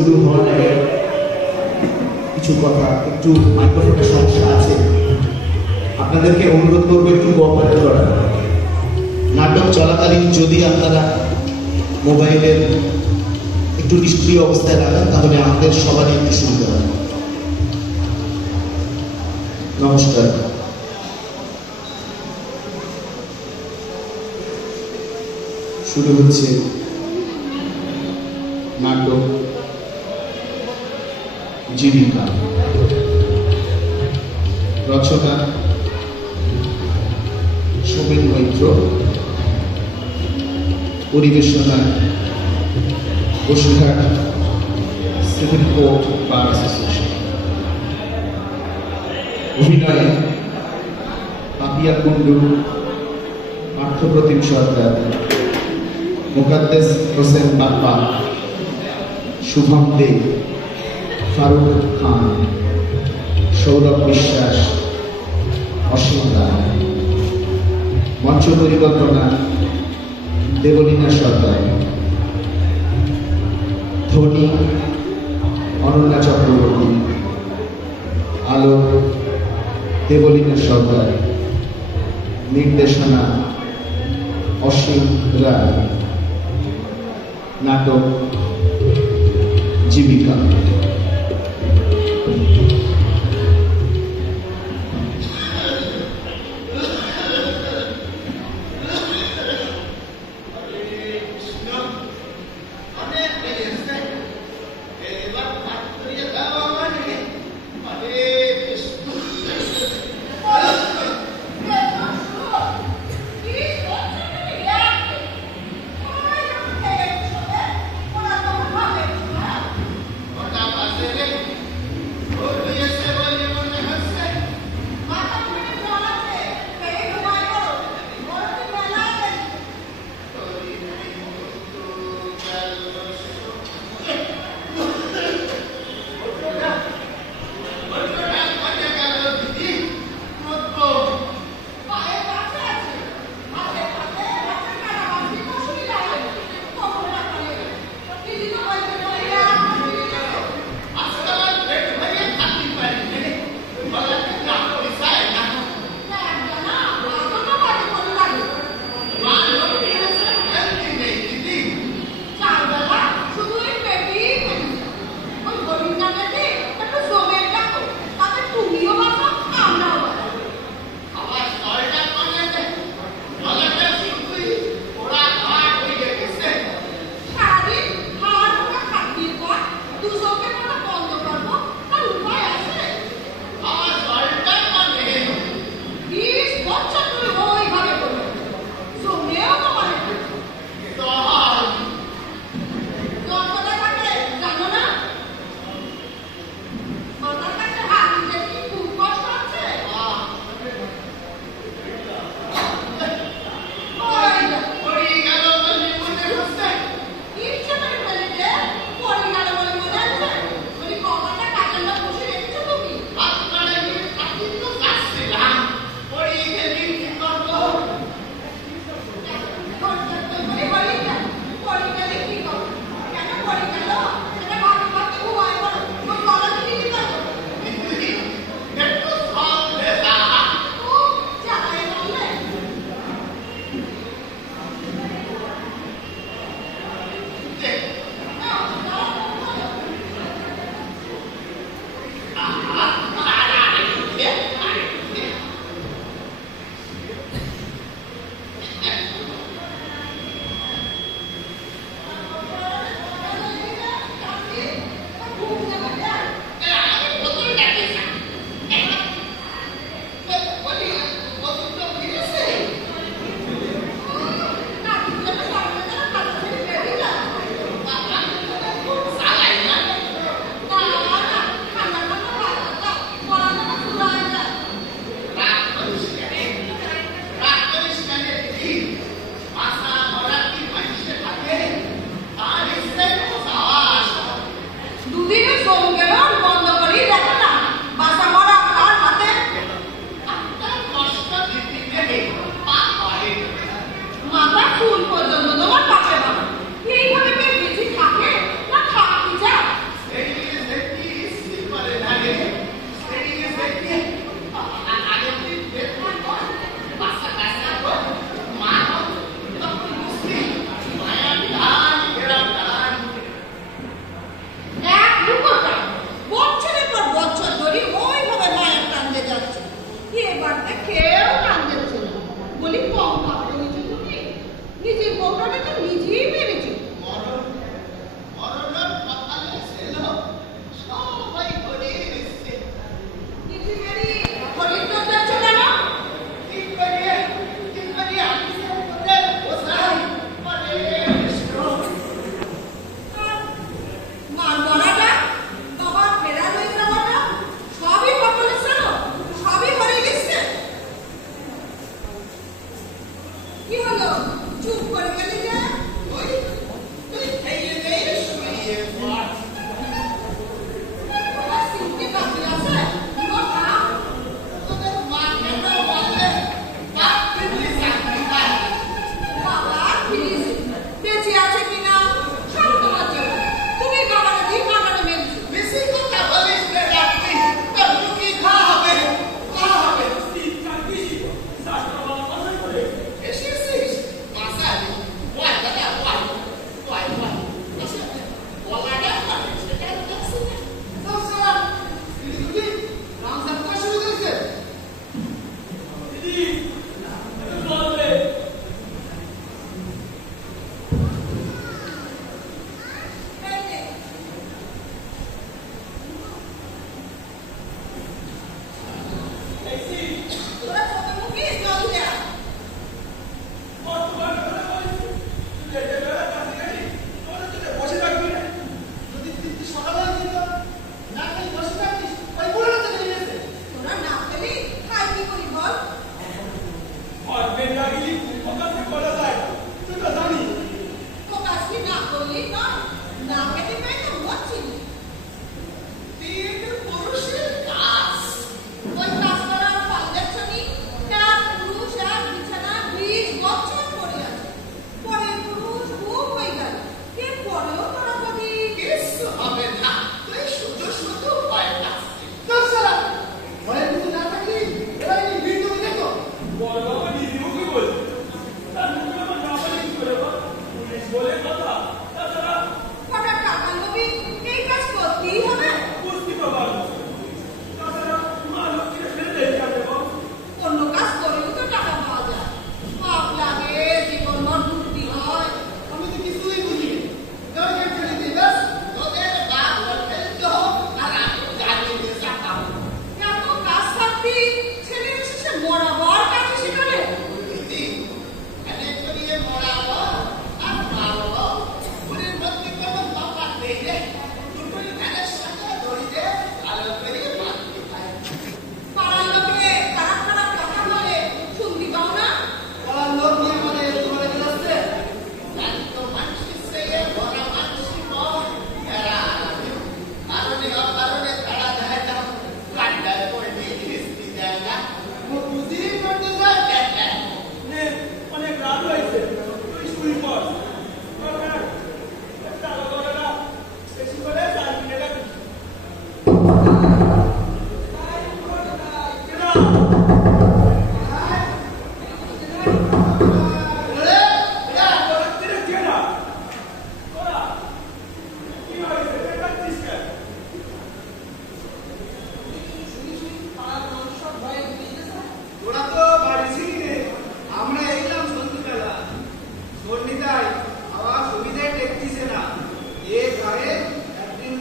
শুরু হওয়ার আগে কিছু কথা, একটু মাইক্রোফোনের সমস্যা আছে, আপনাদেরকে অনুরোধ করবো একটু কোঅপারেট করা। নাটক চলাকালীন যদি আপনারা মোবাইলের একটু নিষ্ক্রিয় অবস্থায় রাখেন তাহলে আমাদের সবারই একটু সুবিধা হয়। নমস্কার। শুরু হচ্ছে নাটক জীবিকা। রচনা সোমেন মৈত্র, পরিবেশনা Basurhat civil court bar association. অভিনয়ে পাপিয়া কুন্ডু, পার্থপ্রতিম সরকার, মুকাদ্দেস হোসেন বাপ্পা, শুভম দে, ফারুক খান, সৌরভ বিশ্বাস, অসীম রায়। মঞ্চ পরিকল্পনা দেবলীনা সরকার। ধ্বনি অনন্যা চক্রবর্তী। আলো দেবলীনা সরকার। নির্দেশনা অসীম রায়। নাটক জীবিকা।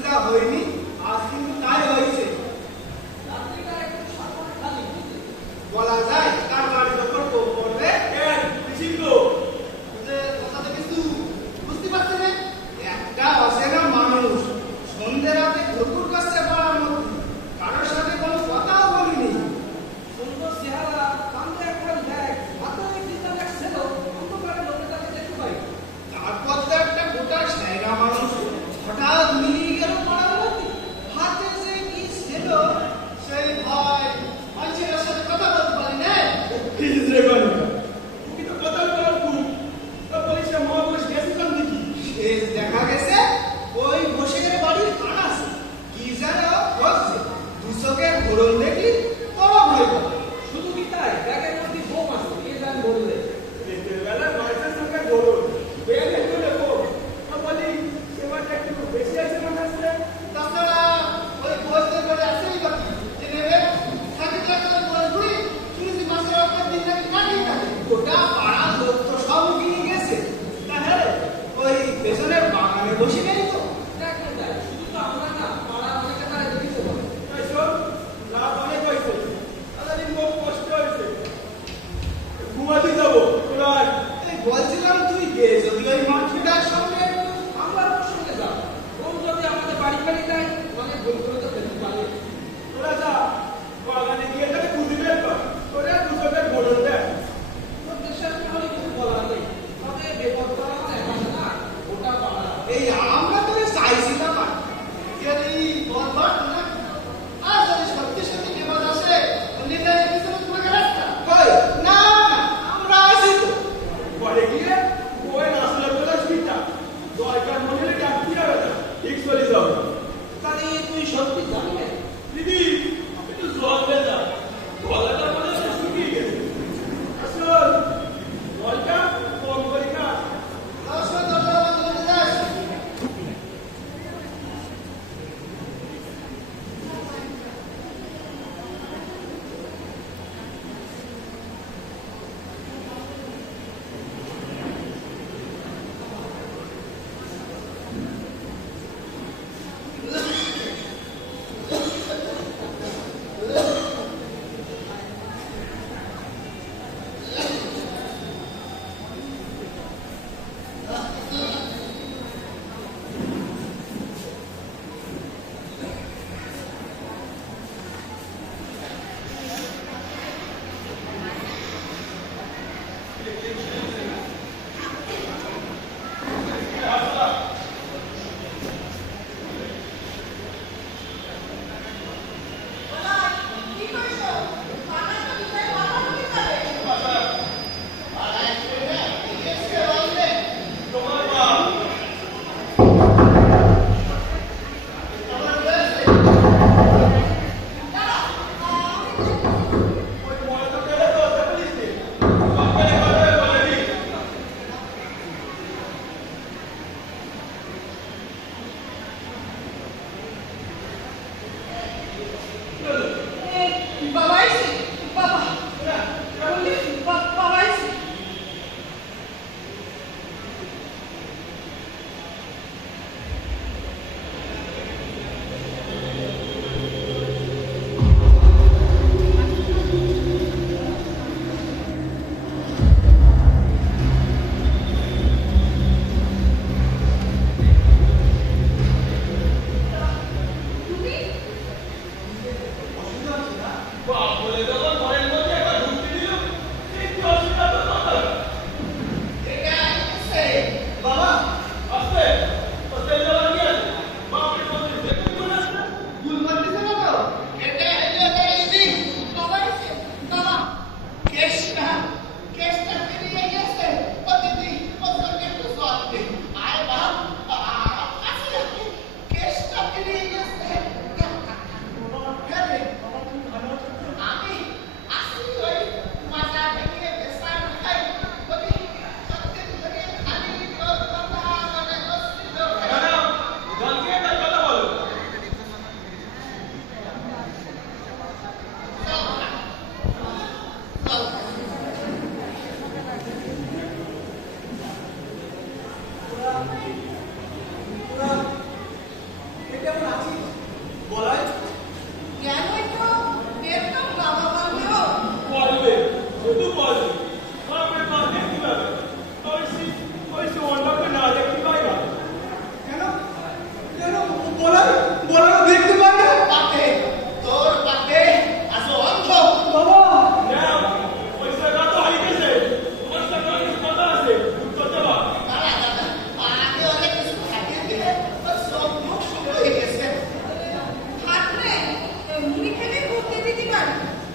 যা হয়নি আজ কিন্তু তাই হয়েছে। বলা যায় তার বাড়ির ওপর কোপ পড়বে কিছু বুঝতে পারছি না। একটা অচেনা মানুষ সন্ধ্যে রাতে ঘুরঘুর করছে পাড়ার মধ্যে, কারোর সাথে কোনো কথাও বলিনি। সুন্দর চেহারা, কান্দে এখন দেখ, মাথায় চিন্তা লাগছিল, অন্ধকারে লোকে তাকে দেখতে পাই। তারপর তো একটা গোটা সাইরা মানুষ হঠাৎ মিলিয়ে গেল পাড়ার মধ্যে। হাতে যে কি ছিল সেই ভয় মানুষের সাথে কথা বলতে পারি না। দেখা গেছে ওই বসের বাড়ির কানাস কি যেন হচ্ছে, দুচোখের ঘোরল দেখি বড় ভয় পায়। শুধু কি তাই, ব্যাগের মধ্যে বোম আছে, কে জান বললে। তাছাড়া ওই বসের বাড়ি আছেই বাকি যে নেবে থাকি থাকি ওই বস ঘুরি শুনেছি মাসের একটা দিন নাকি কাটিয়ে থাকে। গোটা পাড়ার লোক তো সব কিনে গেছে। তাহলে ওই পেছনের বাগানে বসে নেই তো। দেখেন যাই, শুধু তো আমরা না, পাড়ার অনেকে তারা দেখিতে পারে। এই বলছিলাম তুই গে যদি ওই মাঠটার সামনে আমরা ওর সঙ্গে যাব। ওর যদি আমাদের বাড়ি ফাড়ি দেয়, অনেক ভুল করে তো ফেলতে পারে। ওর দেশের তাহলে কিছু বলার নেই। তবে বেপর করা আমার এখন না, ওটা পাড়া। এই আমরা তো চাইছিলাম আর যদি বলবার না আর যদি সত্যি সত্যি বিপদ আসে নিতে কিছু তোমাকে রাস্তা কই না না আমরা আছি তো। তাহলে তুই সত্যি জানি না।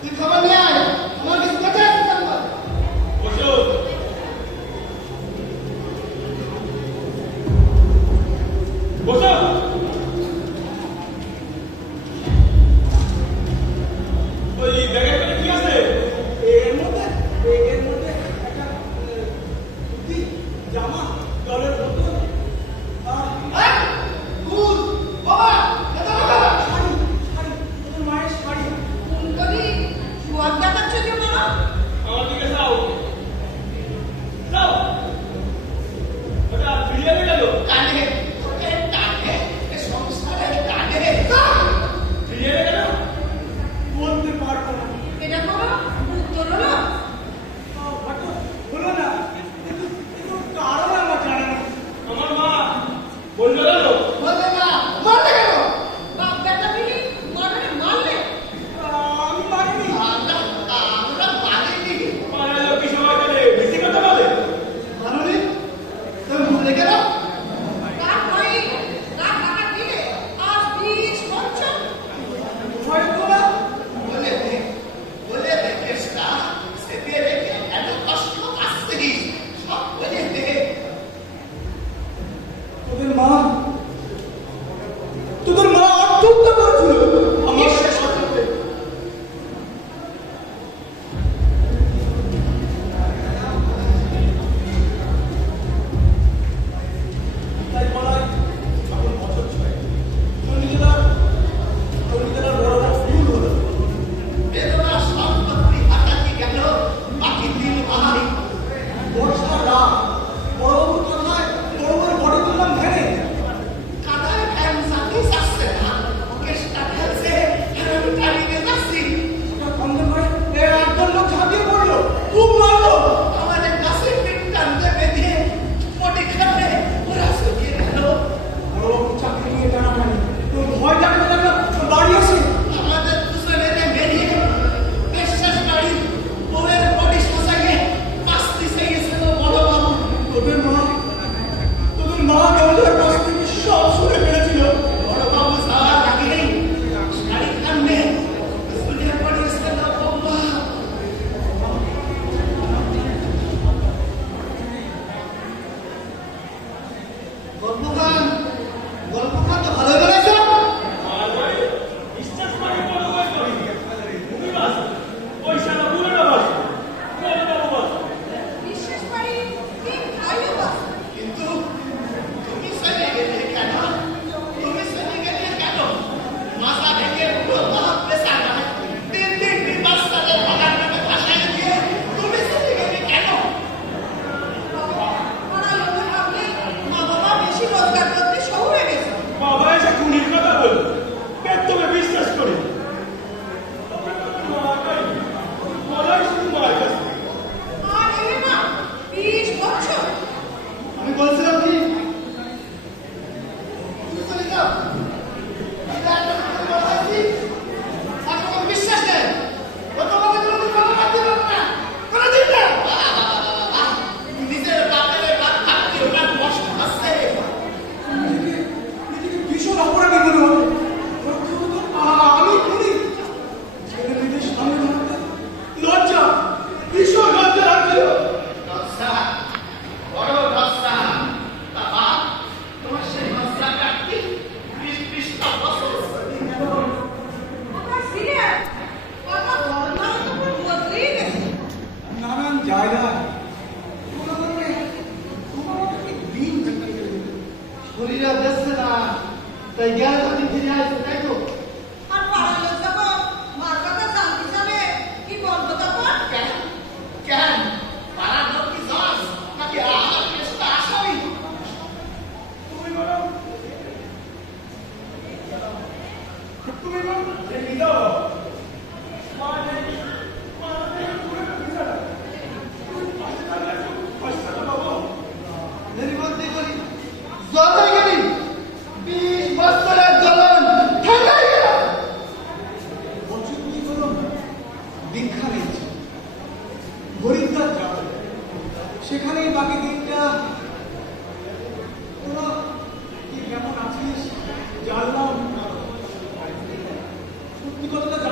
তুই খবর নিয়ে আয়, আমার কিছু কথা আছে জানবার। বসো। বসো। ওই ব্যাগের মধ্যে কি আছে? এর মধ্যে একটা ধুতি, জামা, জলের বোতল, হ্যাঁ? দুধ, বাবা, এটা বাবা। শাড়ি, তোদের মায়ের শাড়ি। কুলকর্ণী, সুয়াদ দেখাচ্ছ যে মামা? আমার দিকে যাও। যাও। ওটা ফিরিয়ে গেল। কানে, ওকে কানে, এ সংসারে কানে। ফিরিয়ে গেল। বলতে পারবো না। এটা কোনো উত্তর হলো? হয়তো হলো না, কিন্তু কারণ আমার জানা নেই। আমার মা বললো গেল। বলবে না, মারতে গেল। বাপ বেটা মিলে মরণে মারলে? আমি মারিনি। আমরা মারিনি। পাড়ার লোক কি সবাই জানে বেশি কথা বলে? মারুনি? তুমি ভুলে গেল? কার ভয়ে, কার টাকা দিলে আজ 20 বছর? হয়তো না। বলে দে কেসটা, সেদিয়ে রেখে এত কষ্ট পাচ্ছিস, সব বলে দে। তোদের মা আত্মহত্যা করেছিল। আমার শেষ করতে। তাই পাড়ায় এখন বছর ছয়। নিজেরা বড় বড় ফুল হলো। বেদনা সম্পত্তি হাতাতে গেল, বাকি দিন ভাই। বর্ষা রাত, বড়বাবুর কথায় বড়বাবুর বড় করলাম ভেঙে। কাদায় ফ্যান সাথে আসছে না, কেসটা ফেলছে, আমি টানিয়ে যাচ্ছি। সেটা বন্ধ করে একজন লোক ঝাঁপিয়ে পড়লো, খুব মারলো। আমাদের কাছে পিঠ টানতে বেঁধে পটে খাবে, ওরা শুকিয়ে গেল। বড়বাবু চাকরি নিয়ে টানাটানি, তো ভয়টা করে লাগলো বাড়ি আসে। আমাদের দুজনের বেরিয়ে বিশ্বাস বাড়ি বউয়ের বডি শোষাইয়ে পাস্তি সেই গেছিল বড় বাবু। তোদের মা কেমন কাছ থেকে সব শুনে ফেলেছিল। বড় বাবু যাওয়ার আগেই শাড়ি কান্নে শুনে পড়েছিল বৌমা। গল্পখান তো ভালো বেড়েছ। আর ভাই বিশ্বাস করে বড় ভাই করি। তুমি বাস। পয়সা না পুরোটা বাস। পুরোটা বাস। বিশেষ বাড়ি তিন ভাইও বাস। কিন্তু তুমি চলে গেলে কেন? তুমি চলে গেলে কেন? মাথা ভেঙে পুরো বাপ পেশা নয়, তিন বাচ্চাদের বাগান নামে ভাসায় দিয়ে তুমি চলে গেলে কেন? ওরা লোকে ভাবলে মা বাবা বেশি রোজগার করতে শহুরে গেছে। বাবা এসে খুনির কথা বল। তোকে বিশ্বাস করি। বলাই শুধু মায়ের কাছে। আর এলে না 20 বছর। আমি বলছিলাম কি তুমি চলে যাও। এটা একটা কথা বলছি, এখন বিশ্বাস নেই। ও তোমাকে তুমি কথা রাখতে পারবে না, কোনোদিন না। নিজের বাপের বাপ থাকতে ওনার কষ্ট হচ্ছে। নিজেকে ভীষণ অপরাধী মনে হলো। আমি খুনি। ছেলে মেয়েদের সামনে দাঁড়াতে লজ্জা, ভীষণ লজ্জা লাগছিল। লজ্জা, বড় লজ্জা। তা বাপ, তোমার সেই লজ্জা কাটতে 20-20টা বছর ওটা সিরিয়াস। কথা ধর্মার উপর বদলেই গেছে। নানান জায়গায় কোনো কারণে দিন কাটিয়ে গেল। শরীরে বেসছে না, তাই জ্ঞান আমি ফিরে আসবে, তাই তো? আর পাড়ার লোক যখন মার কথা জানতে যাবে কি বলবো তখন? কেন? কেন? পাড়ার লোক কি জজ? নাকি আমার কেসটা আসামি? তুমি বলো দেখি দাও। মা নেই। মা নেই। পুরো বিষয়টা। তুমি পাশে থাকলে একটু পয়সাটা পাবো। নির্বন্ধি করি, জল হয়ে গেলি। 20 বছরের জ্বলন ঠান্ডা হয়ে গেল। বছর দুই হলো দীক্ষা নিয়েছি, হরিদ্বার যাবো। সেখানেই বাকি দিনটা তোরা কি কেমন আছিস জানলাম। সত্যি কথাটা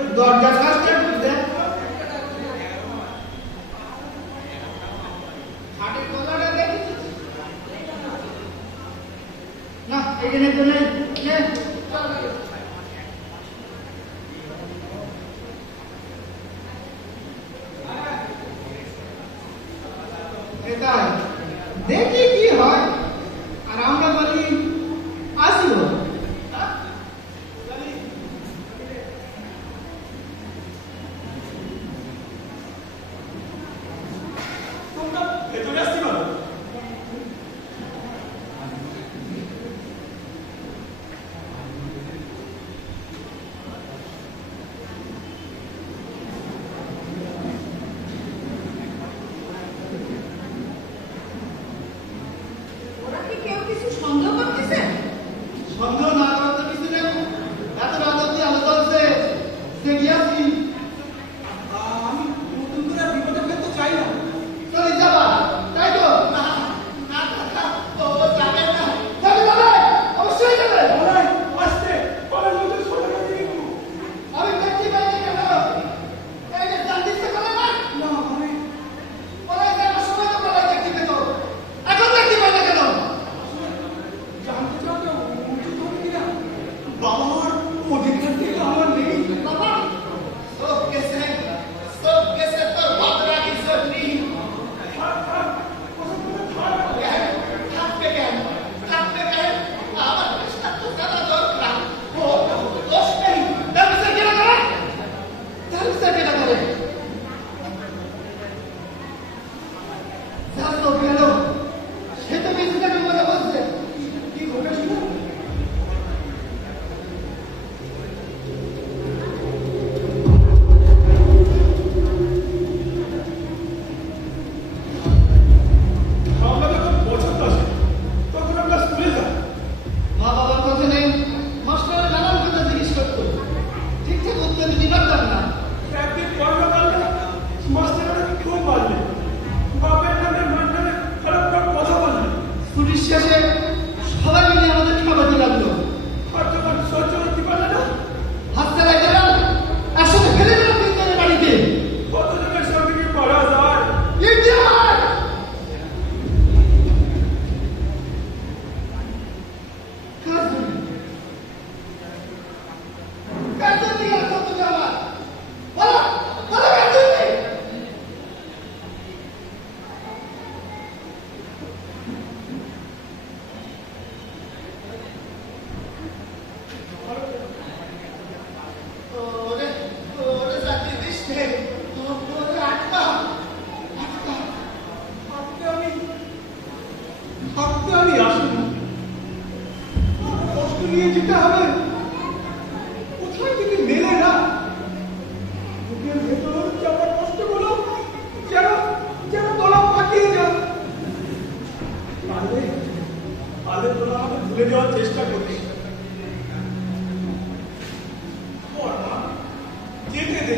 ওই দরজা ফার্স্টে দেখ খাটের তলাটা দেখেছিস না এখানে তো নেই নে চল এটাই দেখি কি হয় আর আমরা বলি আসিব তোমরা ভেতরে আসতে পারো। ওরা কি কেউ কিছু সন্দেহ করতেছে? সন্দেহ না করার তো কিছু নেই এত রাত অব্দি আলো জ্বলছে সে গিয়াছি আমি নতুন করে আর বিপদে ফেলতে চাই না। চলে যাবা তাই তো না না না ও যাবে না যাবে যাবে অবশ্যই যাবে বলাই, আসতে, বলাই, নতুন সোনাটা দিয়ে একটু। আমি দেখতে পাই না কেন এই যে জানতে ইচ্ছে করে না না আমি পরে যাওয়ার সময় তো বলাই দেখতে পেতো এখন দেখতে পাই না কেন জানতে চাওটা উচিত হবে কিনা। বাবার অধিকার থেকে আমার নেই। বাবা, सब कैसे तो भावना की जरूरी থাক, থাক, ওসব করে থাক। हाथ पे क्या आवाज इसका तो ज्यादा जोर करा वो दोष नहीं धर्म से क्या करे सास तो गलो সে তো কিছু টাকা মনে বলছে কি ঘটেছিল? আমরা যখন পছন্দ আসে তখন আমরা স্কুলে যাই। মা বাবার কথা নেই মাস্টার নানান কথা জিজ্ঞেস করতো ঠিকঠাক উত্তর দিতে পারতাম না একদিন পড়ানো পারলে মাস্টাররা খুব মারলে, বাপের নামে মার নামে খারাপ খারাপ কথা বললে। ছুটির শেষে সবাই মিলে আমাদের খাওয়াতে লাগলো আর যখন সহ্য করতে পারলে না, হাত চালাই গেলাম একসাথে ফেলে দিলাম তিনজনের বাড়িতে কতজনের সঙ্গে কি করা যায়? ইন্ডিয়ার কাজল দিয়ে কত জামা বলো বলো কাজল নেই ওরে ওরে জাতি দিশে ওরে আটকা থাকতে আমি আসিনি। কষ্ট নিয়ে যেতে হবে। কোথায় থেকে মেলে না। বুকের ভেতর চাপা কষ্টগুলো যেন যেন গলা পাকিয়ে যায়। পারলে পারলে তোরা আমাকে ভুলে দেওয়ার চেষ্টা করিস। পড়া যেতে দে।